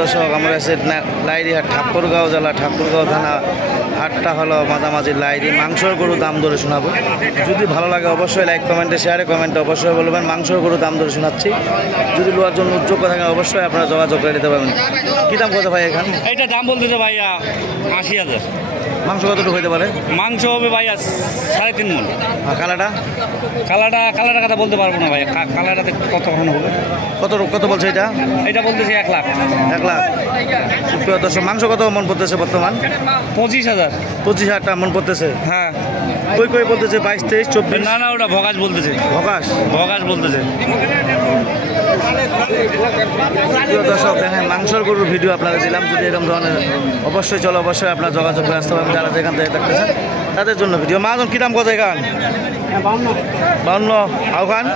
দর্শক আমরা আছি লাইরিহাট ঠাকুরগাঁও জেলা ঠাকুরগাঁও থানা। হাটটা হলো মাঝামাঝি লাইরি। মাংসর গরু দাম ধরে শোনাবো। যদি ভালো লাগে অবশ্যই লাইক কমেন্টে শেয়ারে কমেন্টে অবশ্যই বলবেন। মাংসর গরু দাম ধরে শোনাচ্ছি। যদি লোয়ার জন্য উদ্যোগ থাকেন অবশ্যই আপনারা যোগাযোগ করে নিতে পারবেন। কী দাম কত ভাই এখানে? এইটা দাম বলতেছে ভাইয়া ৮০,০০০। মাংস কতটুকু হইতে পারে? মাংস হবে ভাইয়া ৩.৫ মণ। আর কালাটা কালারটা কথা বলতে পারবো না ভাইয়া। কালারটাতে কতক্ষণ হবে? কত বলছে এটা? এটা বলতেছে ১ লাখ। 1 লাখ। প্রিয় দর্শক, মাংস কত মন পড়তেছে বর্তমান? ২৫,০০০। 25,০০০ টাকা মন পড়তেছে। হ্যাঁ। কই বলতেছে 22, 23, 24? না ওটা ভগাস বলতেছে। ভগাস বলতেছে। প্রিয় দর্শক দেখেন মাংসর গরুর ভিডিও আপনাদের দিলাম। যদি এরকম ধরনের অবশ্যই আপনারা যোগাযোগ করে আসতে পারবেন যারা যেখান থেকে দেখতেছেন তাদের জন্য ভিডিও। মাজন কী দাম কত এখান? 52। আওখান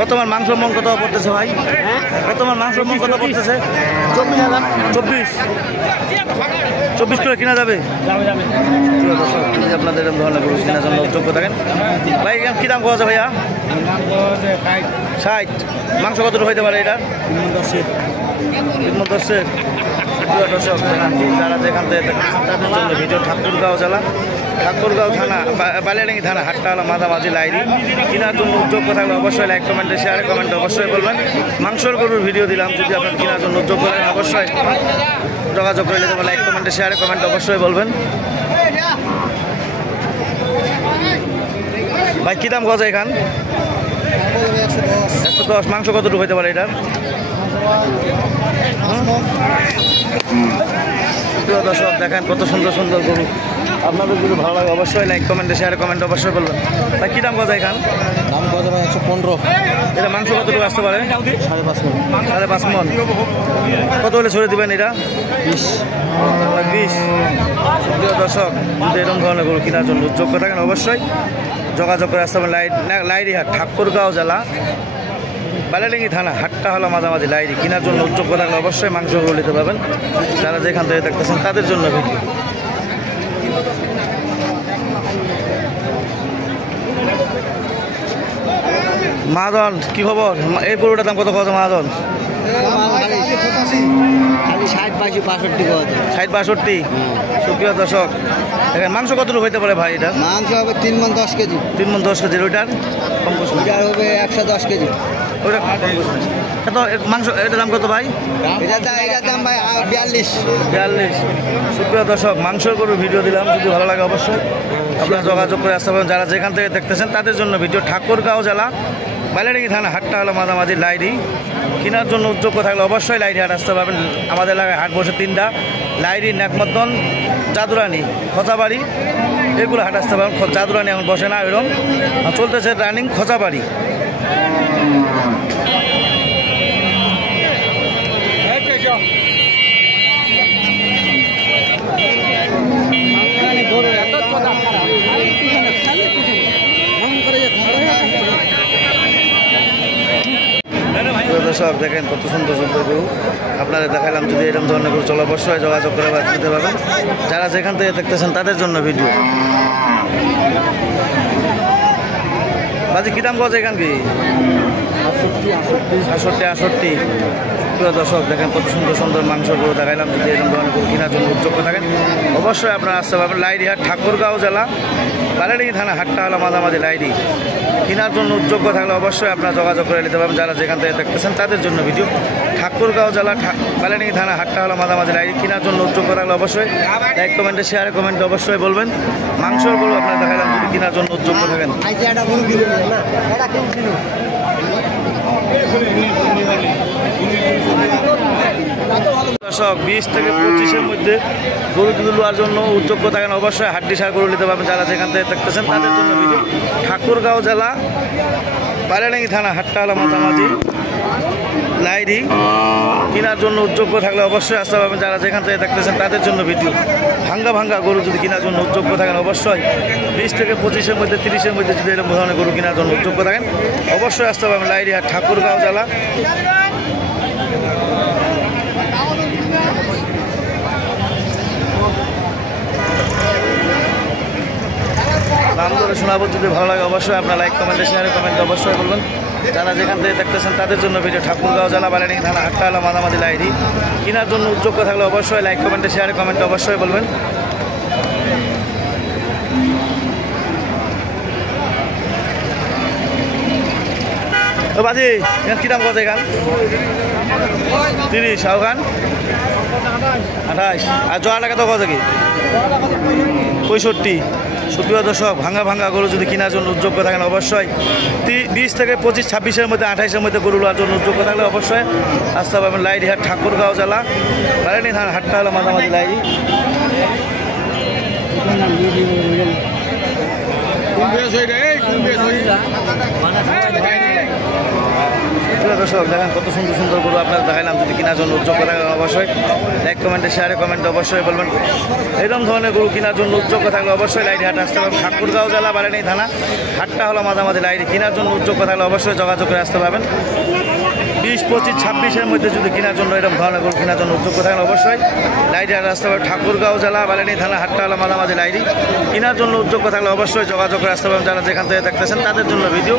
কতমান মাংস মন কত পড়তেছে ভাই? কতমান মাংস মন কত পড়তেছে? 24 করে কিনা যাবে। প্রিয় দর্শক, যদি আপনাদের এরকম ধরনের গরু কেনার জন্য যোগ্য থাকেন ভাই এখানে কী দাম কত আছে ভাইয়া? 60। মাংস কতটুকু হইতে পারে এটা? 3 মণ 10। প্রিয় দর্শক যারা যেখান থেকে তাদের জন্য ভিডিও। ঠাকুরগাঁও জেলা ঠাকুরগাঁও থানা বালিয়াডাঙ্গি থানা। হাটটা হলো মাঝামাঝি লাইরি। কেনার জন্য উদ্যোগ থাকলে অবশ্যই লাইক কমেন্টে শেয়ারে কমেন্টে অবশ্যই বলবেন। মাংসর গরুর ভিডিও দিলাম। যদি আপনার কেনার জন্য উদ্যোগ করেন অবশ্যই যোগাযোগ করে নিতে পারেন। লাইক কমেন্টে শেয়ারে কমেন্টে অবশ্যই বলবেন। ভাই কী দাম গজা এখান? 110। মাংস কতটুকু হইতে পারে এটার? প্রিয় দর্শক দেখেন কত সুন্দর সুন্দর গরু। আপনাদের যদি ভালো লাগে অবশ্যই লাইক কমেন্টে শেয়ারে কমেন্টে অবশ্যই বলবেন। ভাই কী দাম গজা এখান? দাম কত ভাই? 115। এটা মাংস কতটুকু আসতে পারে? 5.5 মণ। 5.5 মণ। কত হলে ছড়ে দেবেন এটা? 20। 20। প্রিয় দর্শক যদি এরকম ধরনের গরু কেনার জন্য যোগ্য থাকেন অবশ্যই যোগাযোগ করে আসতে পারেন। লাইরিহাট ঠাকুরগাঁও জেলা বালিয়াডাঙ্গি থানা। হাটটা হলো মাঝামাঝি লাইরি। কেনার জন্য উদ্যোগ থাকলে অবশ্যই মাংস গরু নিতে পারবেন যারা যেখান থেকে দেখতেছেন তাদের জন্য ভিডিও। মাজন কি খবর? এই গরুটার দাম কত কত মাজন? 60-62। সুপ্রিয় দর্শক দেখেন মাংস কতটুকু হইতে পারে ভাই এটা? মাংস হবে 3 মণ 10 কেজি। 3 মণ 10 কেজি। ওইটার কম করুন। এটার হবে 110 কেজি। ওইটা এত মাংস এটার দাম কত ভাই? এটার দাম ভাই 42। সুপ্রিয় দর্শক মাংসর গরুর ভিডিও দিলাম। যদি ভালো লাগে অবশ্যই আপনারা যোগাযোগ করে আসতে পারেন যারা যেখান থেকে দেখতেছেন তাদের জন্য ভিডিও। ঠাকুরগাঁও জেলা বালিয়াডাঙ্গি থানা। হাটটা হলো মাঝামাঝি লাইরি। কেনার জন্য উদ্যোগ থাকলে অবশ্যই লাইরি হাট আসতে পারবেন। আমাদের এলাকায় হাট বসে 3টা। লাইরি, নেকমদ্দন, জাদুরানি, খোঁচাবাড়ি এগুলো হাট আসতে পারবেন। জাদুরানি এখন বসে না, এরকম চলতেছে রানিং খোঁচাবাড়ি। দর্শক দেখেন কত সুন্দর সুন্দর গরু আপনারা দেখালাম। যদি এরকম ধরনের গরু চলো অবশ্যই যোগাযোগ করে দিতে পারবেন যারা যেখান থেকে দেখতেছেন তাদের জন্য ভিডিও। বাজি কী দাম গজ এখান কি? 66। প্রিয় দর্শক দেখেন কত সুন্দর সুন্দর মাংস গরু দেখাইলাম। যদি এরকম ধরনের গরু কেনার জন্য উদ্যোগ থাকেন অবশ্যই আপনারা আসতে পারবেন। লাইরিহাট ঠাকুরগাঁও জেলা বালিয়াডাঙ্গি থানা। হাটটা হলো মাঝামাঝি লাইরি। কেনার জন্য উদ্যোগ থাকলে অবশ্যই আপনারা যোগাযোগ করে নিতে পারবেন যারা যেখান থেকে দেখতেছেন তাদের জন্য ভিডিও। ঠাকুরগাঁও জেলা বালিয়াডাঙ্গি থানা। হাটটা হলো মাঝামাঝি লাইরি। কেনার জন্য উদ্যোগ থাকলে অবশ্যই লাইক কমেন্টে শেয়ারে কমেন্টে অবশ্যই বলবেন। মাংসর গরু আপনারা দেখালাম যদি কেনার জন্য উদ্যোগ থাকেন। দর্শক 20 থেকে 25-এর মধ্যে গরু যদি লোয়ার জন্য উদ্যোগ থাকেন অবশ্যই হাড্ডি সার গরু নিতে পারবেন যারা যেখান থেকে দেখতেছেন তাদের জন্য ভিডিও। ঠাকুরগাঁও জেলা বালিয়াডাঙ্গি থানা। হাটটা হলো মাঝামাঝি লাইরি। কেনার জন্য উদ্যোগ থাকলে অবশ্যই আসতে পারবেন যারা যেখান থেকে দেখতেছেন তাদের জন্য ভিডিও। ভাঙ্গা গরু যদি কেনার জন্য উদ্যোগ থাকেন অবশ্যই 20 থেকে 25-এর মধ্যে 30-এর মধ্যে যদি এরকম ধরনের গরু কেনার জন্য উদ্যোগ থাকেন অবশ্যই আসতে পারবেন লাইরিহাট ঠাকুরগাঁও জেলা। দাম ধরে শোনাবো। যদি ভালো লাগে অবশ্যই আপনার লাইক কমেন্টে শেয়ারে কমেন্টে অবশ্যই বলবেন। যারা যেখান থেকে দেখতেছেন তাদের জন্য ভিডিও। ঠাকুরগাঁও জেলা বারাডাঙ্গি থানা হাট্টা হলো মাঝামাঝি লাইরি। কেনার জন্য উদ্যোগ থাকলে অবশ্যই লাইক কমেন্টে শেয়ারে কমেন্টে অবশ্যই বলবেন। ও বাজি এখান কী দাম কত এখান? 30। আর ওখান 28। আর জোয়াটা কত কত কি? 65। সুপ্রিয় দর্শক, ভাঙা ভাঙা গরু যদি কেনার জন্য উদ্যোগ থাকেন অবশ্যই 20 থেকে 25, 26-এর মধ্যে 28-এর মধ্যে গরু নেওয়ার জন্য উদ্যোগ থাকলে অবশ্যই আসতে পারবেন লাইরিহাট ঠাকুরগাঁও জেলা বারাডাঙ্গি থানা হাটটা হলো মাঝামাঝি লাইরি। প্রিয় দর্শক, দেখেন কত সুন্দর সুন্দর গরু আপনারা দেখাইলাম। যদি কেনার জন্য উদ্যোগ থাকলে অবশ্যই লাইক কমেন্টে শেয়ারে কমেন্টে অবশ্যই বলবেন। এরকম ধরনের গরু কেনার জন্য উদ্যোগ থাকলে অবশ্যই লাইরিহাট আসতে পারবেন। ঠাকুরগাঁও জেলা বারাডাঙ্গি থানা হাটটা হলো মাঝামাঝি লাইরি। কেনার জন্য উদ্যোগ থাকলে অবশ্যই যোগাযোগ করে আসতে পারবেন। 20, 25, 26-এর মধ্যে যদি কেনার জন্য এরকম ধরনের গরু কেনার জন্য উদ্যোগ থাকেন অবশ্যই লাইরিহাট আসতে পারবেন। ঠাকুরগাঁও জেলা বারাডাঙ্গি থানা হাটটা হলো মাঝামাঝি লাইরি। কেনার জন্য উদ্যোগ থাকলে অবশ্যই যোগাযোগ করে আসতে পারবেন। যারা যেখান থেকে দেখতেছেন তাদের জন্য ভিডিও।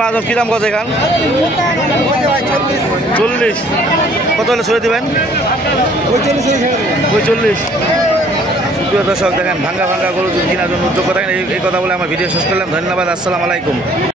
মাঝম কী দাম কত এখান? 40। কত হলে ছেড়ে দেবেন? 45। প্রিয় দর্শক, দেখেন ভাঙ্গা ভাঙ্গা গরু যদি কেনার জন্য উদ্যোগ থাকেন। এই কথা বলে আমার ভিডিও শেষ করলাম। ধন্যবাদ। আসসালামু আলাইকুম।